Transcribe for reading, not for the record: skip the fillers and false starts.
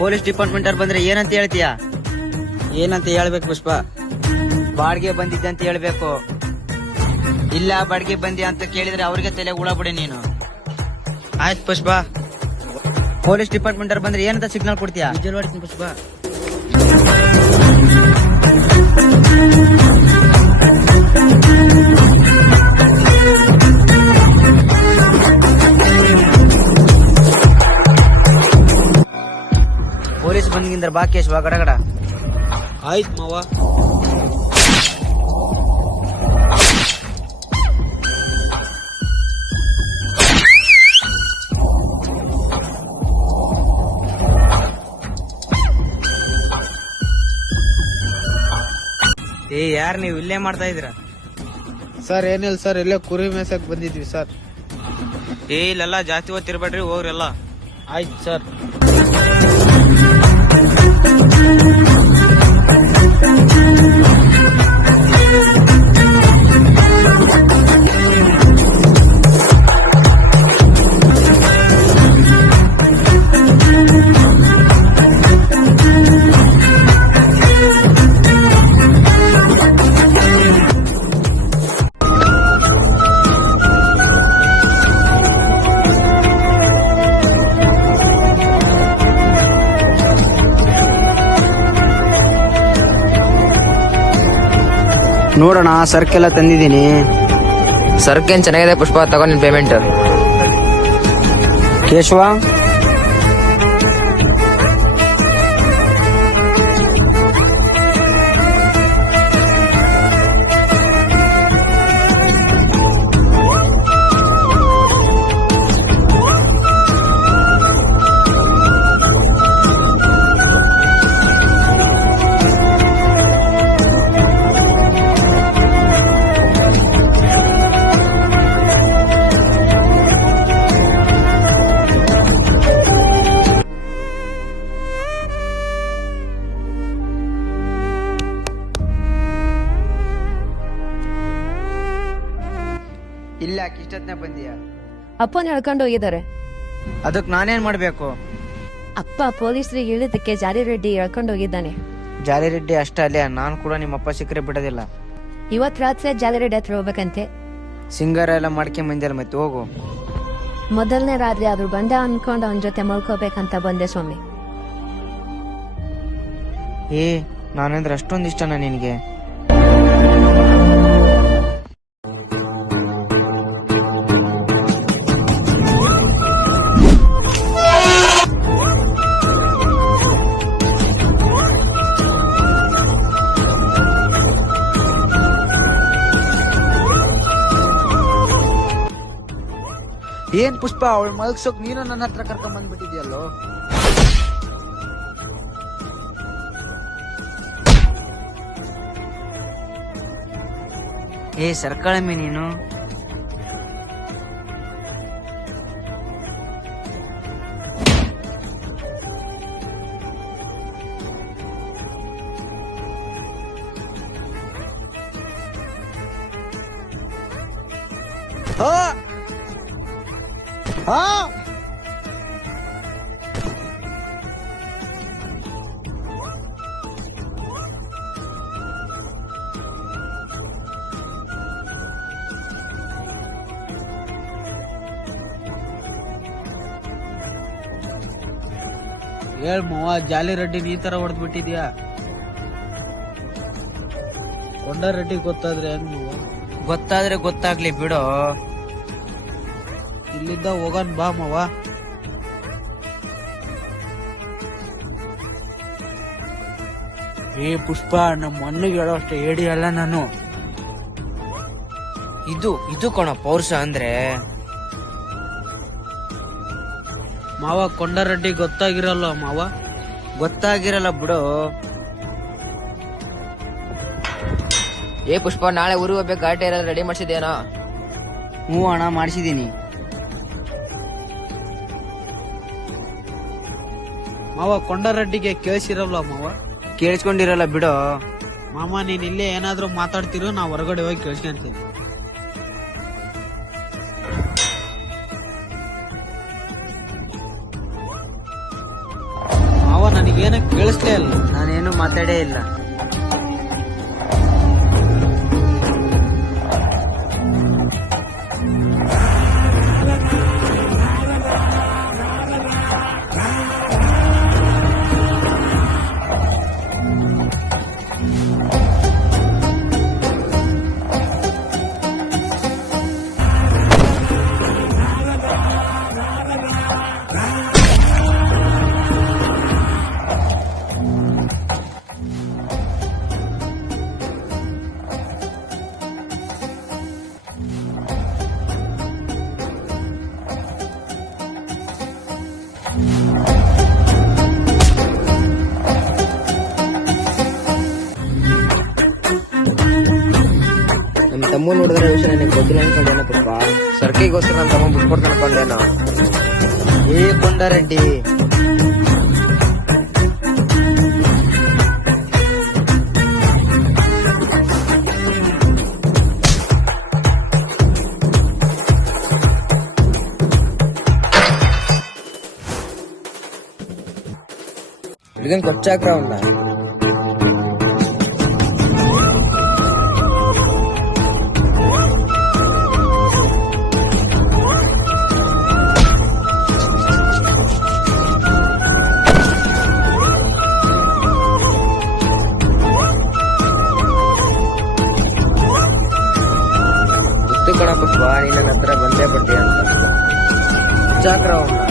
Police department ಅವ್ರು ಬಂದ್ರೆ ಏನಂತ ಹೇಳ್ತೀಯ? ಏನಂತ ಹೇಳ್ಬೇಕು ಪುಷ್ಪ? ಬಾಡಿಗೆ ಬಂದಿದ್ದೆ ಅಂತ ಹೇಳ್ಬೇಕು. ಇಲ್ಲ ಬಾಡಿಗೆ ಬಂದಿ ಅಂತ ಕೇಳಿದ್ರೆ ಅವ್ರಿಗೆ ತಲೆ ಹುಳ ಬಿಡಿ ನೀನು. ಆಯ್ತು ಪುಷ್ಪ. ಪೊಲೀಸ್ ಡಿಪಾರ್ಟ್ಮೆಂಟ್ ಅವ್ರು ಬಂದ್ರೆ ಏನಂತ ಸಿಗ್ನಲ್ ಕೊಡ್ತೀಯ? ವಿಜಲ್ ಹೊಡಿತೀನಿ ಪುಷ್ಪ. ಪೊಲೀಸ್ ಬಂದಿಂದ್ರ ಬಾಕೇಶ್ ವಾ ಗಡಗಡ. ಆಯ್ತು ಮಾವ. ಯಾರು ನೀವು ಇಲ್ಲೇ ಮಾಡ್ತಾ ಇದ್ದೀರಾ? ಸರ್ ಏನಿಲ್ಲ ಸರ್, ಇಲ್ಲೇ ಕುರಿ ಮೇಸಕ್ ಬಂದಿದ್ವಿ ಸರ್. ಇಲ್ಲೆಲ್ಲ ಜಾಸ್ತಿ ಹೊತ್ತಿರ್ಬೇಡ್ರಿ, ಹೋಗ್ರೆಲ್ಲ. ಆಯ್ತು ಸರ್. ನೋಡೋಣ, ಸರ್ಕೆಲ್ಲ ತಂದಿದ್ದೀನಿ. ಸರ್ಕೇನ್ ಚೆನ್ನಾಗಿದೆ ಪುಷ್ಪ, ತಗೋ ನಿನ್ ಪೇಮೆಂಟ್. ಕೇಶವ, ಇಲ್ಲ ಇಷ್ಟೊತ್ತನೇ ಬಂದೀಯ? ಅಪ್ಪನ ಹೇಳ್ಕೊಂಡು ಹೋಗಿದ್ದಾರೆ. ಅದಕ್ ನಾನೇನ್ ಮಾಡ್ಬೇಕು? ಅಪ್ಪ ಪೊಲೀಸರಿಗೆ ಹೇಳಿದಕ್ಕೆ ಜಾರಿ ರೆಡ್ಡಿ ಹೇಳ್ಕೊಂಡು ಹೋಗಿದ್ದಾನೆ. ಜಾಲಿ ರೆಡ್ಡಿ ಅಷ್ಟೇ ಅಲ್ಲೇ, ನಾನ್ ಕೂಡ ನಿಮ್ಮಪ್ಪ ಸಿಕ್ಕರೆ ಬಿಡೋದಿಲ್ಲ. ಇವತ್ ರಾತ್ರಿ ಜಾಲಿ ರೆಡ್ಡಿ ಹತ್ರ ಹೋಗ್ಬೇಕಂತೆ. ಸಿಂಗಾರ ಎಲ್ಲ ಮಾಡ್ಕೊಂಡ್ ಬಂದಿಲ್ಲ, ಮತ್ತೆ ಹೋಗು. ಮೊದಲನೇ ರಾತ್ರಿ ಆದ್ರೂ ಬಂದ ಅನ್ಕೊಂಡು ಅವನ ಜೊತೆ ಮಲ್ಕೋಬೇಕಂತ ಬಂದೆ ಸ್ವಾಮಿ. ನಾನಂದ್ರೆ ಅಷ್ಟೊಂದು ಇಷ್ಟನಾ ನಿನ್ಗೆ? ಏನ್ ಪುಷ್ಪ, ಅವಳು ಮಲ್ಗ್ಸೋಕ್ ನೀನು ನನ್ನ ಹತ್ರ ಕರ್ಕೊಂಡ್ ಬಂದ್ಬಿಟ್ಟಿದ್ಯಲ್ಲೋ. ಸರ್ಕಳಮ್ಮಿ ನೀನು. ಹೇಳ್ ಮಾವ, ಜಾಲಿ ರೆಡ್ಡಿ ಈ ತರ ಹೊಡೆದ್ ಬಿಟ್ಟಿದ್ಯಾ? ಕೊಂಡ ರೆಡ್ಡಿ ಗೊತ್ತಾದ್ರೆ ಏನ್ ಮಾವ? ಗೊತ್ತಾದ್ರೆ ಗೊತ್ತಾಗ್ಲಿ ಬಿಡು. ಇಲ್ಲಿಂದ ಹೋಗನ್ ಬಾ ಮಾವ. ಪುಷ್ಪ, ನಮ್ಮ ಅಣ್ಣಗೆ ಹೇಳೋ ಅಷ್ಟೇ ಹೇಳಿ ಅಲ್ಲ ನಾನು. ಇದು ಕಣ ಪೌರುಷ ಅಂದ್ರೆ. ಮಾವ, ಕೊಂಡರೆಡ್ಡಿ ಗೊತ್ತಾಗಿರಲ್ಲ ಮಾವ? ಗೊತ್ತಾಗಿರಲ್ಲ ಬಿಡು. ಪುಷ್ಪ, ನಾಳೆ ಊರಿಗೆ ಹೋಗ್ಬೇಕು, ಗಾಡಿ ಎಲ್ಲ ರೆಡಿ ಮಾಡಿಸಿದೇನಾ? ಹ್ಞೂ ಅಣ್ಣ, ಮಾಡಿಸಿದೀನಿ. ಮಾವ, ಕೊಂಡರೆಡ್ಡಿಗೆ ಕೇಳಿಸಿರಲ್ಲ ಮಾವ? ಕೇಳಿಸ್ಕೊಂಡಿರಲ್ಲ ಬಿಡು. ಮಾಮ, ನೀನ್ ಇಲ್ಲೇ ಏನಾದ್ರೂ ಮಾತಾಡ್ತಿರೋ, ನಾ ಹೊರಗಡೆ ಹೋಗಿ ಕೇಳಿಸ್ಕೊಂತೀನಿ. ಏನಕ್ಕೆ ಕೇಳಿಸ್ಲೇ ಇಲ್ಲ. ನಾನೇನು ಮಾತಾಡೇ ಇಲ್ಲ. ನಮ್ ತಮ್ಮ ನೋಡಿದ್ರೆ ವಿಷಯ ನನಗೆ ಗೊತ್ತಿಲ್ಲ ಅನ್ಕೊಂಡೇನ ಪುಷ್ಪ. ಸರ್ಕಿಗೋಸ್ಕರ ನಮ್ಮ ತಮ್ಮ ಬಿಟ್ಕೊಡ್ತಾನೆ ಅನ್ಕೊಂಡೇನೋ. ಏ ಕೊಂಡಾರೆಡ್ಡಿ, ಇದನ್ ಕೊಚ್ಚಾಕ್ರ ಅವನ್ನ. ಗೊತ್ತು ಕಣ ಪುಷ್ಪ, ನೀನ್ ನನ್ನ ಹತ್ರ ಬಂದೇ ಬಡ್ಡಿ ಅಂತ. ಕೊಚ್ಚಾಕ್ರ ಅವನ್ನ.